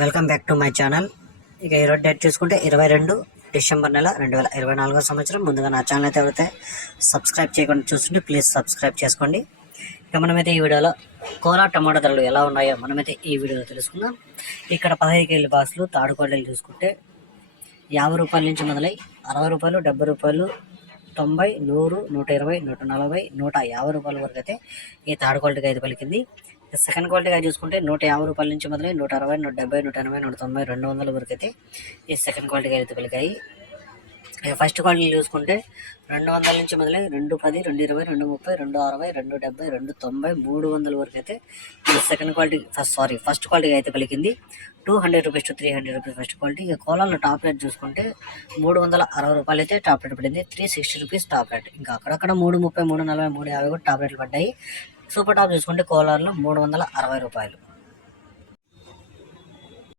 Welcome back to my channel. ఇక ఈరోజు date చూసుకుంటే ఇరవై రెండు డిసెంబర్ నెల రెండు వేల ఇరవై నాలుగో సంవత్సరం. ముందుగా నా ఛానల్ అయితే ఎవరైతే సబ్స్క్రైబ్ చేయకుండా చూస్తుంటే ప్లీజ్ సబ్స్క్రైబ్ చేసుకోండి. ఇక మనమైతే ఈ వీడియోలో కోలా టమాటా ధరలు ఎలా ఉన్నాయో మనమైతే ఈ వీడియోలో తెలుసుకుందాం. ఇక్కడ పదహైదు కేజీల బాక్సులు తాడుకోడలు చూసుకుంటే యాభై రూపాయల నుంచి మొదలై అరవై రూపాయలు డెబ్బై రూపాయలు తొంభై నూరు నూట ఇరవై నూట నలభై నూట యాభై రూపాయల వరకు అయితే ఈ థర్డ్ అయితే పలికింది. సెకండ్ క్వాలిటీగా చూసుకుంటే నూట యాభై రూపాయల నుంచి మొదలై నూట అరవై నూట డెబ్బై నూట ఎనభై నూట తొంభై రెండు వందల వరకు అయితే ఈ సెకండ్ క్వాలిటీగా అయితే పెరిగాయి ఇక ఫస్ట్ క్వాలిటీ చూసుకుంటే రెండు వందల నుంచి మొదలై రెండు పది రెండు ఇరవై రెండు ముప్పై రెండు అరవై రెండు డెబ్బై రెండు తొంభై మూడు వందల వరకు అయితే ఈ second quality first sorry first quality అయితే పలికింది. Two hundred rupees to three hundred rupees first quality. ఇక కోలాలో టాప్ రేట్ చూసుకుంటే మూడు వందల అరవై రూపాయలు అయితే టాప్ రేట్ పడింది. Three sixty rupees top rate. ఇంకా అక్కడక్కడ మూడు ముప్పై మూడు నలభై మూడు యాభై కూడా టాప్ రేట్లు పడ్డాయి. సూపర్ టాప్ చూసుకుంటే కోలార్లో మూడు వందల అరవై రూపాయలు.